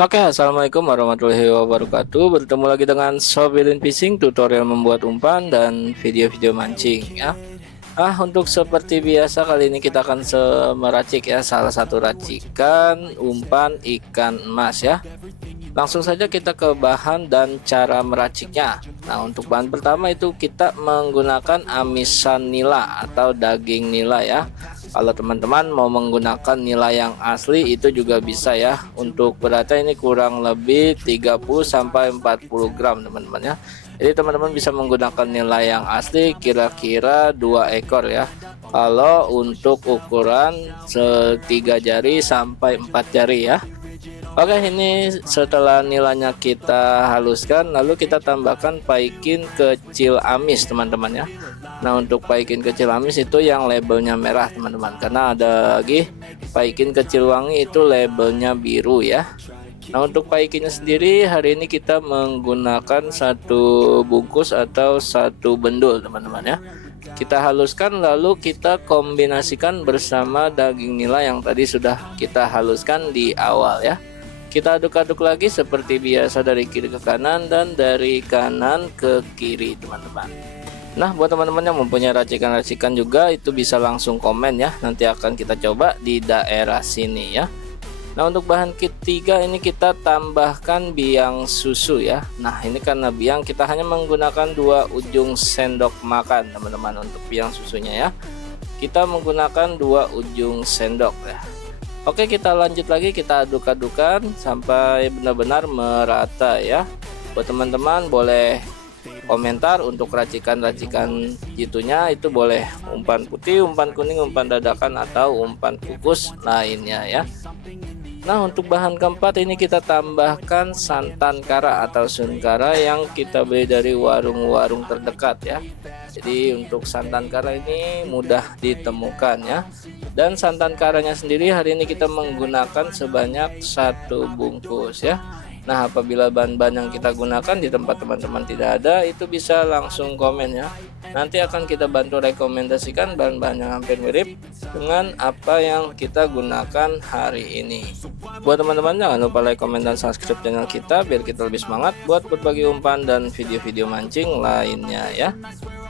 Oke, assalamualaikum warahmatullahi wabarakatuh. Bertemu lagi dengan Sobilin Fishing, tutorial membuat umpan dan video-video mancing ya. Untuk seperti biasa kali ini kita akan meracik ya, salah satu racikan umpan ikan emas ya. Langsung saja kita ke bahan dan cara meraciknya. Nah, untuk bahan pertama itu kita menggunakan amisan nila atau daging nila ya. Kalau teman-teman mau menggunakan nila yang asli itu juga bisa ya. Untuk beratnya ini kurang lebih 30 sampai 40 gram teman-teman ya. Jadi teman-teman bisa menggunakan nila yang asli kira-kira 2 ekor ya. Kalau untuk ukuran 3 jari sampai 4 jari ya. Oke, ini setelah nilainya kita haluskan, lalu kita tambahkan paikin kecil amis teman-teman ya. Nah, untuk paikin kecil amis itu yang labelnya merah teman-teman, karena ada lagi paikin kecil wangi itu labelnya biru ya. Nah, untuk paikinnya sendiri hari ini kita menggunakan satu bungkus atau satu bendul teman-teman ya. Kita haluskan lalu kita kombinasikan bersama daging nila yang tadi sudah kita haluskan di awal ya. Kita aduk-aduk lagi seperti biasa dari kiri ke kanan dan dari kanan ke kiri teman-teman. Nah, buat teman-teman yang mempunyai racikan-racikan juga itu bisa langsung komen ya. Nanti akan kita coba di daerah sini ya. Nah, untuk bahan ketiga ini kita tambahkan biang susu ya. Nah, ini karena biang kita hanya menggunakan 2 ujung sendok makan teman-teman untuk biang susunya ya. Kita menggunakan 2 ujung sendok ya. Oke, kita lanjut lagi, kita aduk-adukan sampai benar-benar merata ya. Buat teman-teman boleh komentar untuk racikan-racikan gitunya, itu boleh umpan putih, umpan kuning, umpan dadakan atau umpan kukus lainnya ya. Nah, untuk bahan keempat ini kita tambahkan santan kara atau sun kara yang kita beli dari warung-warung terdekat ya. Jadi untuk santan kara ini mudah ditemukan ya. Dan santan karanya sendiri hari ini kita menggunakan sebanyak 1 bungkus ya. Nah, apabila bahan-bahan yang kita gunakan di tempat teman-teman tidak ada, itu bisa langsung komen ya. Nanti akan kita bantu rekomendasikan bahan-bahan yang hampir mirip dengan apa yang kita gunakan hari ini. Buat teman-teman jangan lupa like, komen, dan subscribe channel kita biar kita lebih semangat buat berbagi umpan dan video-video mancing lainnya ya.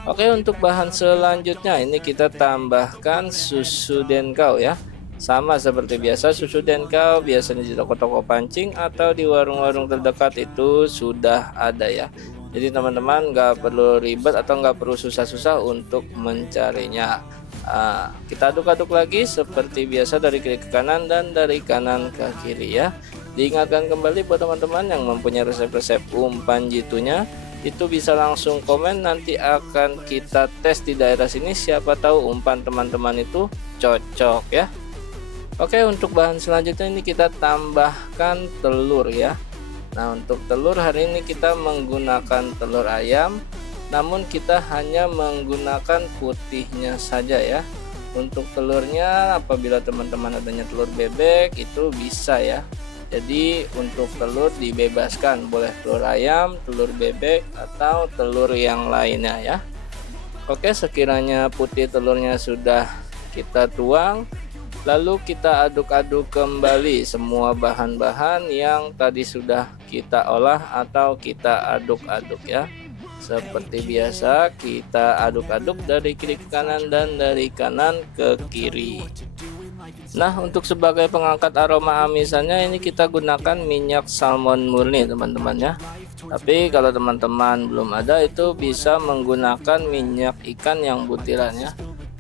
Oke, untuk bahan selanjutnya ini kita tambahkan susu denkau ya. Sama seperti biasa, susu denkau biasanya di toko-toko pancing atau di warung-warung terdekat itu sudah ada ya. Jadi teman-teman nggak perlu ribet atau nggak perlu susah-susah untuk mencarinya. Kita aduk-aduk lagi seperti biasa dari kiri ke kanan dan dari kanan ke kiri ya. Diingatkan kembali buat teman-teman yang mempunyai resep-resep umpan jitunya, itu bisa langsung komen, nanti akan kita tes di daerah sini, siapa tahu umpan teman-teman itu cocok ya. Oke, untuk bahan selanjutnya ini kita tambahkan telur ya. Nah, untuk telur hari ini kita menggunakan telur ayam, namun kita hanya menggunakan putihnya saja ya. Untuk telurnya apabila teman-teman adanya telur bebek itu bisa ya. Jadi untuk telur dibebaskan, boleh telur ayam, telur bebek, atau telur yang lainnya ya. Oke, sekiranya putih telurnya sudah kita tuang, lalu kita aduk-aduk kembali semua bahan-bahan yang tadi sudah kita olah atau kita aduk-aduk ya. Seperti biasa kita aduk-aduk dari kiri ke kanan dan dari kanan ke kiri. Nah, untuk sebagai pengangkat aroma amisannya ini kita gunakan minyak salmon murni teman-teman ya. Tapi kalau teman-teman belum ada itu bisa menggunakan minyak ikan yang butiran ya.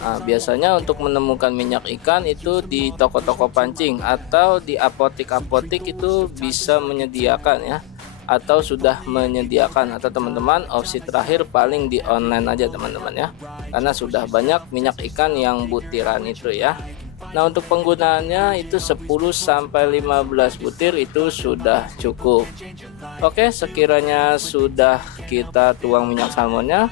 Nah, biasanya untuk menemukan minyak ikan itu di toko-toko pancing atau di apotik-apotik itu bisa menyediakan ya, atau sudah menyediakan, atau teman-teman opsi terakhir paling di online aja teman-teman ya, karena sudah banyak minyak ikan yang butiran itu ya. Nah, untuk penggunaannya itu 10 sampai 15 butir itu sudah cukup. Oke, sekiranya sudah kita tuang minyak salmonnya,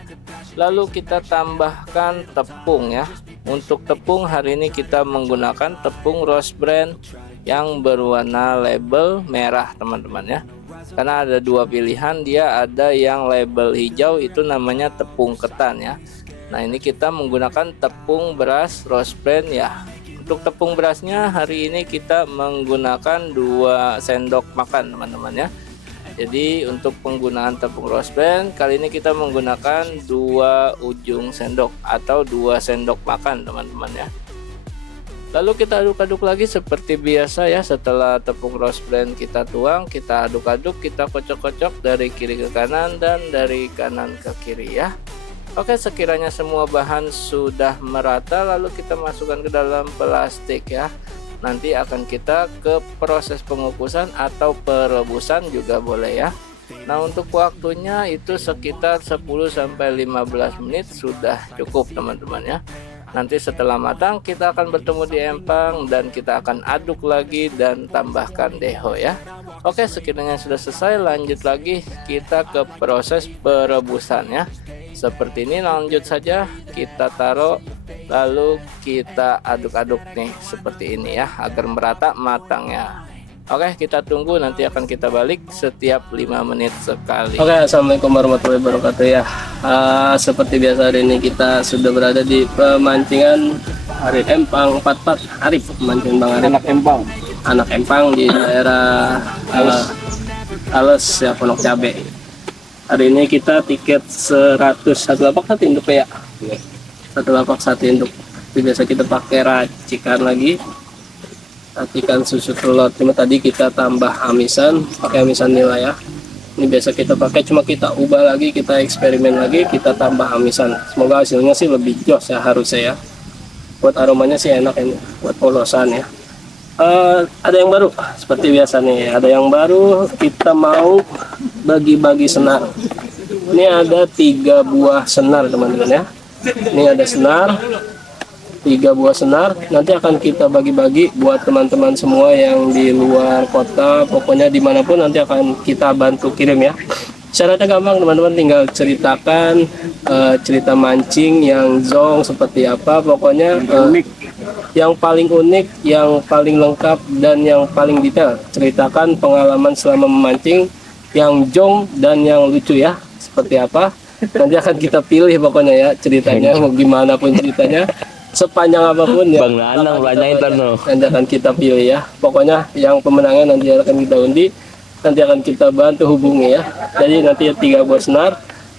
lalu kita tambahkan tepung ya. Untuk tepung hari ini kita menggunakan tepung Rose Brand yang berwarna label merah teman-teman ya. Karena ada 2 pilihan, dia ada yang label hijau itu namanya tepung ketan ya. Nah, ini kita menggunakan tepung beras Rose Brand ya. untuk tepung berasnya hari ini kita menggunakan 2 sendok makan teman-teman ya. Jadi untuk penggunaan tepung rose bran kali ini kita menggunakan 2 ujung sendok atau 2 sendok makan teman-teman ya. Lalu kita aduk-aduk lagi seperti biasa ya. Setelah tepung rose bran kita tuang, kita aduk-aduk, kita kocok-kocok dari kiri ke kanan dan dari kanan ke kiri ya. Oke, sekiranya semua bahan sudah merata lalu kita masukkan ke dalam plastik ya. Nanti akan kita ke proses pengukusan atau perebusan juga boleh ya. Nah, untuk waktunya itu sekitar 10-15 menit sudah cukup teman-teman ya. Nanti setelah matang kita akan bertemu di empang dan kita akan aduk lagi dan tambahkan deho ya. Oke, sekiranya sudah selesai lanjut lagi kita ke proses perebusan ya. Seperti ini lanjut saja kita taruh lalu kita aduk-aduk nih seperti ini ya agar merata matangnya. Oke, kita tunggu, nanti akan kita balik setiap 5 menit sekali. Oke, assalamualaikum warahmatullahi wabarakatuh ya. Seperti biasa hari ini kita sudah berada di pemancingan Arif Empang 44 Arif, pemancing Bang Arif. Anak Empang di daerah Ales ya, Pondok Cabe. Hari ini kita tiket 100 satu lapak satu induk ya. Satu lapak satu induk. Biasa kita pakai racikan lagi. Ikan susu telur, cuma tadi kita tambah amisan, pakai amisan nila ya. Ini biasa kita pakai, cuma kita ubah lagi, kita eksperimen lagi, kita tambah amisan. Semoga hasilnya sih lebih jos ya harusnya ya. Buat aromanya sih enak ini, buat polosan ya. Ada yang baru, seperti biasa nih. Ada yang baru, kita mau bagi-bagi senar. Ini ada 3 buah senar teman-teman ya. Ini ada senar. 3 buah senar, nanti akan kita bagi-bagi buat teman-teman semua yang di luar kota, pokoknya dimanapun nanti akan kita bantu kirim ya. Syaratnya gampang teman-teman, tinggal ceritakan cerita mancing yang zong seperti apa, pokoknya yang paling unik, yang paling lengkap dan yang paling detail. Ceritakan pengalaman selama memancing yang jong dan yang lucu ya, seperti apa nanti akan kita pilih pokoknya ya ceritanya, mau gimana pun ceritanya, sepanjang apapun ya Bang Nanang banyak interno. nanti akan kita pilih ya. Pokoknya yang pemenangan nanti akan kita undi, nanti akan kita bantu hubungi ya. Jadi nanti 3 buah senar.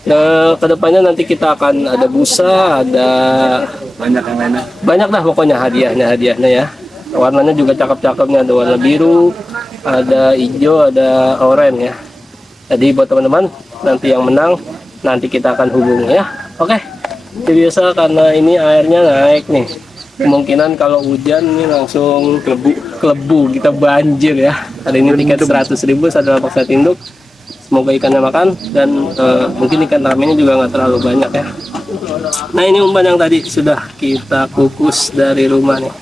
Nah, kedepannya nanti kita akan ada busa, ada banyak yang lainnya. Banyak lah pokoknya hadiahnya ya. Warnanya juga cakep-cakepnya, ada warna biru, ada hijau, ada oranye ya. Jadi buat teman-teman nanti yang menang nanti kita akan hubungi ya. Oke. Biasa karena ini airnya naik nih, kemungkinan kalau hujan ini langsung kelebu kita banjir ya. Hari ini tiket 100.000 satu lapak satu induk. Semoga ikannya makan dan mungkin ikan ramenya juga nggak terlalu banyak ya. Nah, ini umpan yang tadi sudah kita kukus dari rumah nih.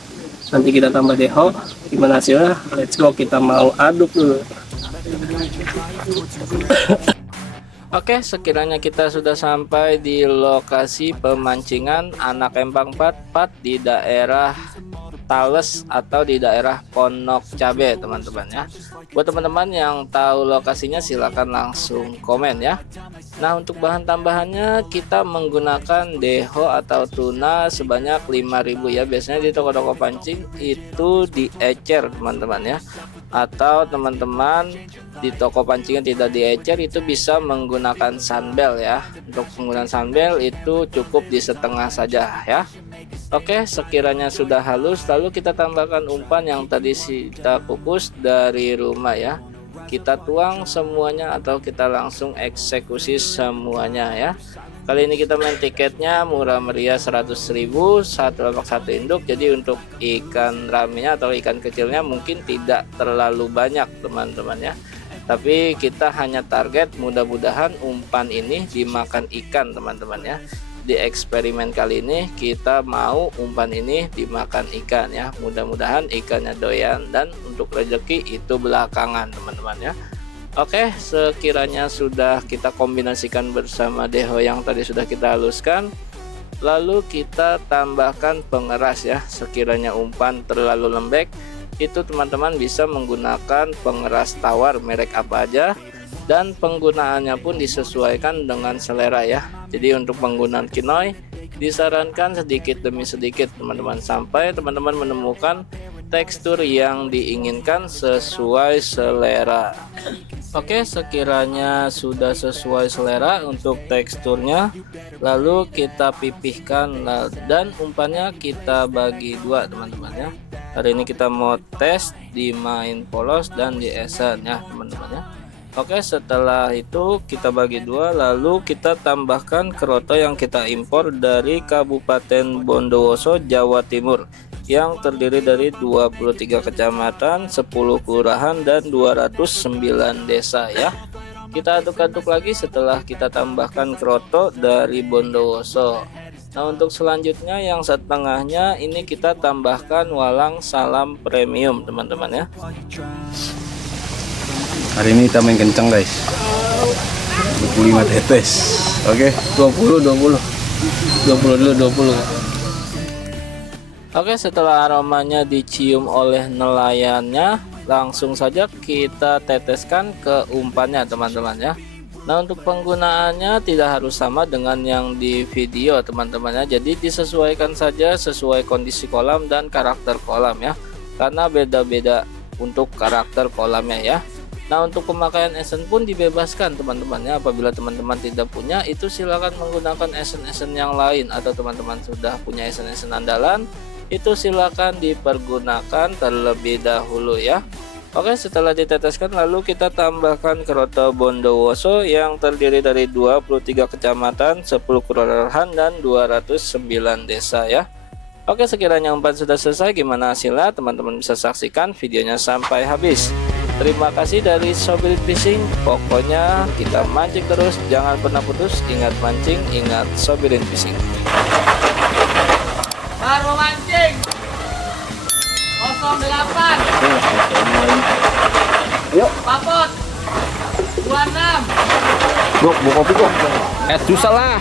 Nanti kita tambah deho. Gimana hasilnya? Let's go, kita mau aduk dulu. Oke, sekiranya kita sudah sampai di lokasi pemancingan Anak Empang 44 di daerah Tales atau di daerah Pondok Cabe teman-teman ya. Buat teman-teman yang tahu lokasinya silahkan langsung komen ya. Nah, untuk bahan tambahannya kita menggunakan deho atau tuna sebanyak 5.000 ya. Biasanya di toko-toko pancing itu diecer teman-teman ya. Atau teman-teman di toko pancingan tidak diecer itu bisa menggunakan sunbel ya. Untuk penggunaan sunbel itu cukup di setengah saja ya. Oke, sekiranya sudah halus lalu kita tambahkan umpan yang tadi kita kukus dari rumah ya. Kita tuang semuanya atau kita langsung eksekusi semuanya ya. Kali ini kita main tiketnya murah meriah 100.000 satu lapak satu induk. Jadi untuk ikan ramenya atau ikan kecilnya mungkin tidak terlalu banyak teman-teman ya. Tapi kita hanya target mudah-mudahan umpan ini dimakan ikan teman-teman ya. Di eksperimen kali ini kita mau umpan ini dimakan ikan ya. Mudah-mudahan ikannya doyan dan untuk rezeki itu belakangan teman-teman ya. Oke, sekiranya sudah kita kombinasikan bersama deho yang tadi sudah kita haluskan, lalu kita tambahkan pengeras ya. Sekiranya umpan terlalu lembek, itu teman-teman bisa menggunakan pengeras tawar merek apa aja, dan penggunaannya pun disesuaikan dengan selera ya. Jadi untuk penggunaan kinoy disarankan sedikit demi sedikit teman-teman, sampai teman-teman menemukan tekstur yang diinginkan sesuai selera. Oke, sekiranya sudah sesuai selera untuk teksturnya, lalu kita pipihkan dan umpannya kita bagi dua teman-teman ya. Hari ini kita mau tes di main polos dan di esen ya teman-teman ya. Oke, setelah itu kita bagi dua, lalu kita tambahkan keroto yang kita impor dari Kabupaten Bondowoso, Jawa Timur, yang terdiri dari 23 kecamatan, 10 kelurahan, dan 209 desa ya. Kita aduk-aduk lagi setelah kita tambahkan keroto dari Bondowoso. Nah, untuk selanjutnya yang setengahnya ini kita tambahkan walang salam premium teman-teman ya. Hari ini kita main kencang guys, 25 tetes. Oke, 20 dulu 20. Oke, setelah aromanya dicium oleh nelayannya, langsung saja kita teteskan ke umpannya teman-teman ya. Nah, untuk penggunaannya tidak harus sama dengan yang di video teman-teman ya. Jadi disesuaikan saja sesuai kondisi kolam dan karakter kolam ya, karena beda-beda untuk karakter kolamnya ya. Nah, untuk pemakaian esen pun dibebaskan teman-teman ya. Apabila teman-teman tidak punya, itu silakan menggunakan esen-esen yang lain, atau teman-teman sudah punya esen-esen andalan, itu silakan dipergunakan terlebih dahulu ya. Oke, setelah diteteskan lalu kita tambahkan keroto Bondowoso yang terdiri dari 23 kecamatan, 10 kelurahan, dan 209 desa ya. Oke, sekiranya umpan sudah selesai, gimana hasilnya teman-teman bisa saksikan videonya sampai habis. Terima kasih dari Sobirin Fishing. Pokoknya kita mancing terus, jangan pernah putus. Ingat mancing, ingat Sobirin Fishing. Baru mancing 08. yuk. Papot 26. Gok, bawa kopi gok. Susah lah.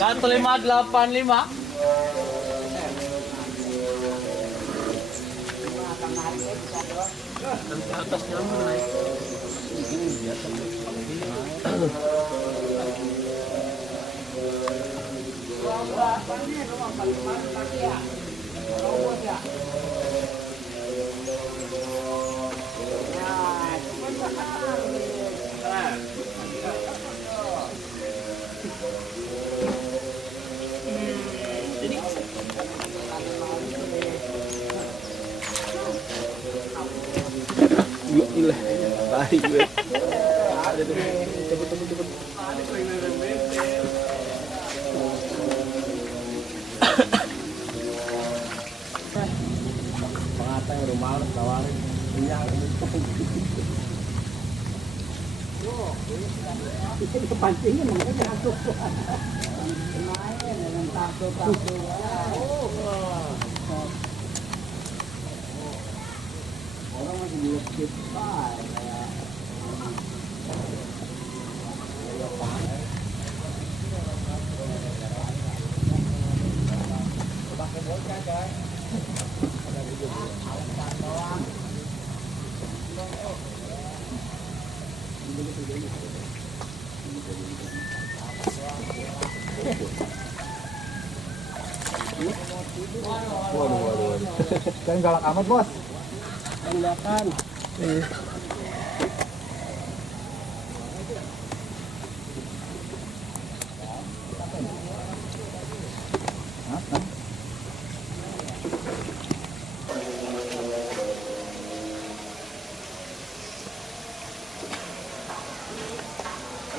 Satu 585. Gila, baik gue. Pengatang udah males tawarin. Pancingnya makanya masuk. Main dengan tato-tato. Orang masih di skip Waduh. Kan galak amat bos. tindakan.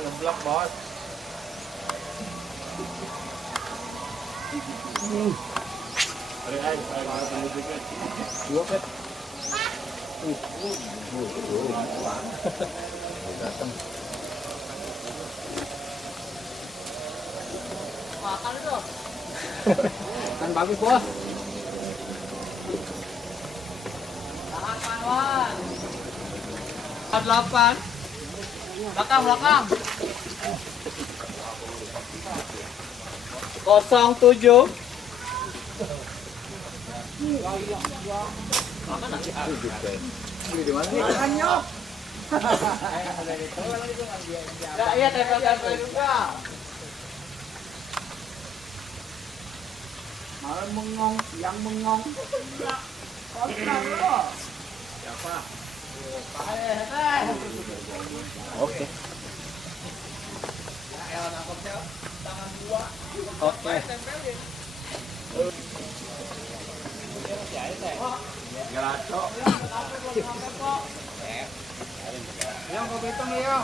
Ngeblok bos. Dua pet. Datang. Makan itu. Kan bagus bos. Tahan Panwan. 8. Belakang, belakang. 07. Ini di mana nih? Ya, iya tempel-tempel juga. Malam mengong, siang mengong. Oke. Oke. Yang kau betong ya.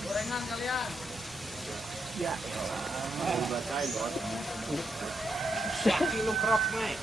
Gorengan kalian. Kilo kerap naik.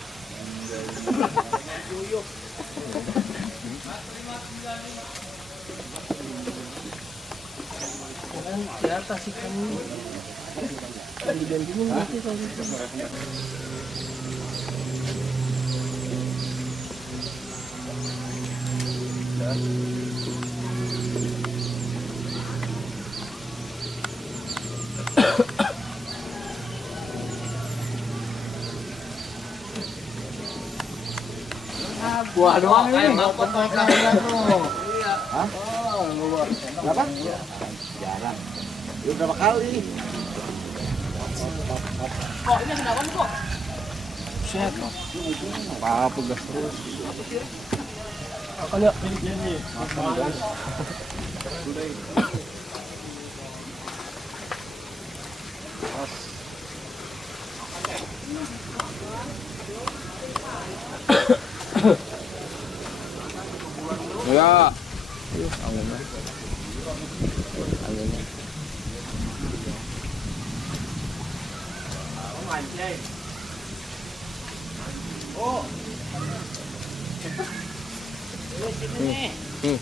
Gua doang Kayak ini. mangkok makan. Iya. Berapa? Jarang. Udah berapa kali? Kok ini kenapa nih kok? Set. Apa gas terus? Ya. Anginnya. Anginnya. Mancing. Oh. Lu sini nih.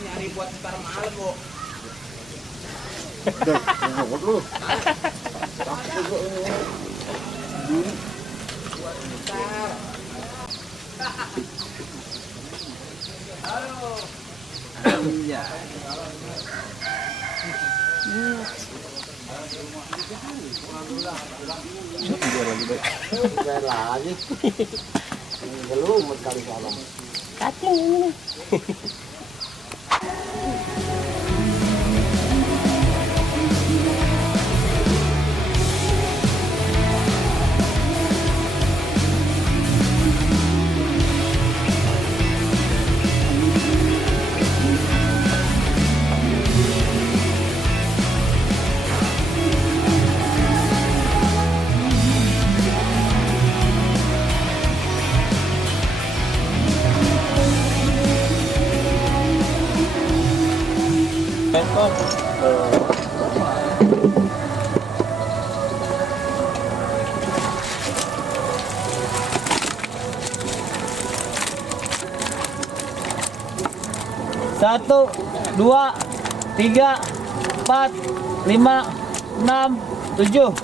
Nyari buat ntar malam, Bu. Iya. Udah lagi. Gelumut kali salam. Satu, dua, tiga, empat, lima, enam, tujuh.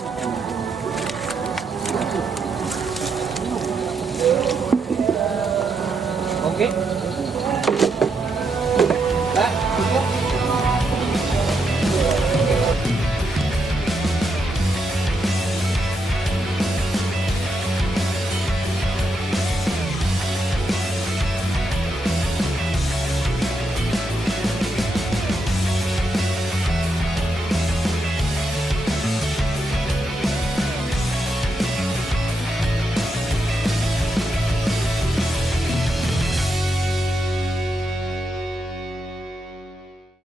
Oke.